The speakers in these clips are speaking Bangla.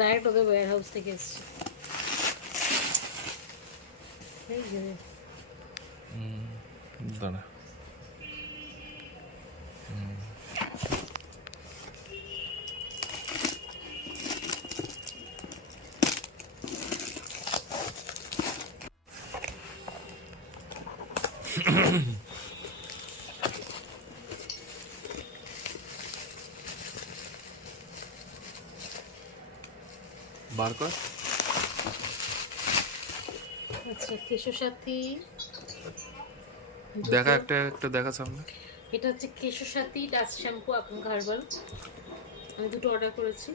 ডাইরেক্ট ওদের ওয়্যার হাউস থেকে এসছে। এই যে দাঁড়া বার কর। আচ্ছা, কেশসাথী দেখা একটা দেখা সামনে। এটা হচ্ছে কেশসাথী ডাস্ট শ্যাম্পু আকাঙ্ক্ষা হার্বাল, আমি দুটো অর্ডার করেছি।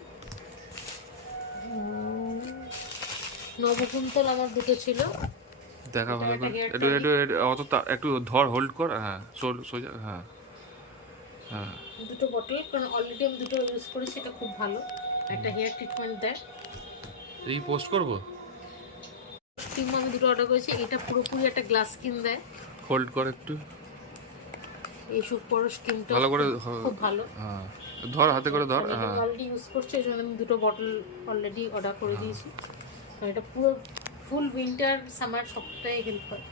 নবকুন্তল আমার দুটো ছিল। দেখা ভালো করে একটু একটু অত একটু ধর, হোল্ড কর। হ্যাঁ সোজা। হ্যাঁ হ্যাঁ, দুটো বটল, কারণ অলরেডি আমি দুটো ইউজ করেছি, এটা খুব ভালো একটা হেয়ার ট্রিটমেন্ট দেয়। এই পোস্ট করবো। স্কিন আমি দুটো অর্ডার করেছি, এটা পুরোপুরি একটা গ্লাস স্কিন দেয়। হোল্ড কর একটু, এই সুপর স্কিনটা ভালো করে খুব ভালো। হ্যাঁ ধর, হাতে করে ধর। আমি হ্যাঁ অলরেডি ইউজ করছি, এই জন্য আমি দুটো বটল অলরেডি অর্ডার করে দিয়েছি। আর এটা পুরো ফুল উইন্টার সামার সবটাই হেল্প করে।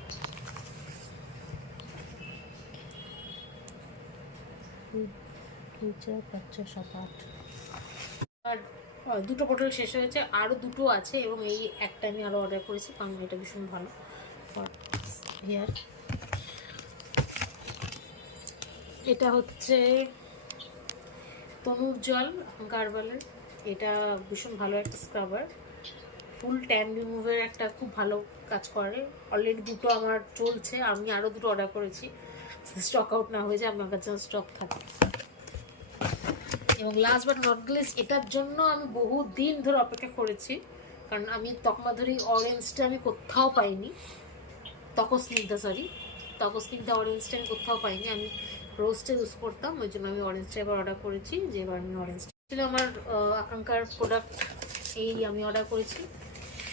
আর দুটো বটল শেষ হয়েছে, আরও দুটো আছে এবং এই একটা আমি আরও অর্ডার করেছি, কারণ এটা ভীষণ ভালো ফর হেয়ার। এটা হচ্ছে তনুর জল গার্বালের, এটা ভীষণ ভালো একটা স্ক্রাবার, ফুল ট্যান রিমুভের একটা খুব ভালো কাজ করে। অলরেডি দুটো আমার চলছে, আমি আরও দুটো অর্ডার করেছি, স্টক আউট না হয়ে যায়, আমার কাছে স্টক থাকে। এবং লাস্ট বাট নট লিস্ট, এটার জন্য আমি বহু দিন ধরে অপেক্ষা করেছি, কারণ আমি তকমাধুরী অরেঞ্জটা আমি কোথাও পাইনি, তকস্নিগ্ধা অরেঞ্জটা আমি কোথাও পাইনি। আমি রোজটা ইউজ করতাম, ওই জন্য আমি অরেঞ্জটা এবার অর্ডার করেছি, যে এবার আমি অরেঞ্জটা ছিল আমার আকাঙ্ক্ষার প্রোডাক্ট, এই আমি অর্ডার করেছি।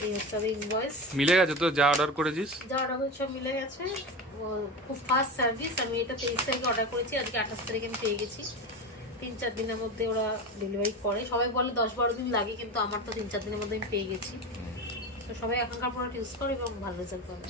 এই হচ্ছে ইনভয়েস, মিলে গেছে তো যা অর্ডার করেছিস? যা অর্ডার করেছি সব মিলে গেছে। খুব ফাস্ট সার্ভিস। আমি এটা 23 তারিখে অর্ডার করেছি, আজকে 28 তারিখে আমি পেয়ে গেছি। 3-4 দিনের মধ্যে ওরা ডেলিভারি করে। সবাই বলে 10-12 দিন লাগে, কিন্তু আমার তো 3-4 দিনের মধ্যে আমি পেয়ে গেছি। তো সবাই এখনকার প্রোডাক্ট ইউজ করে এবং ভালো রেজাল্ট পাবে।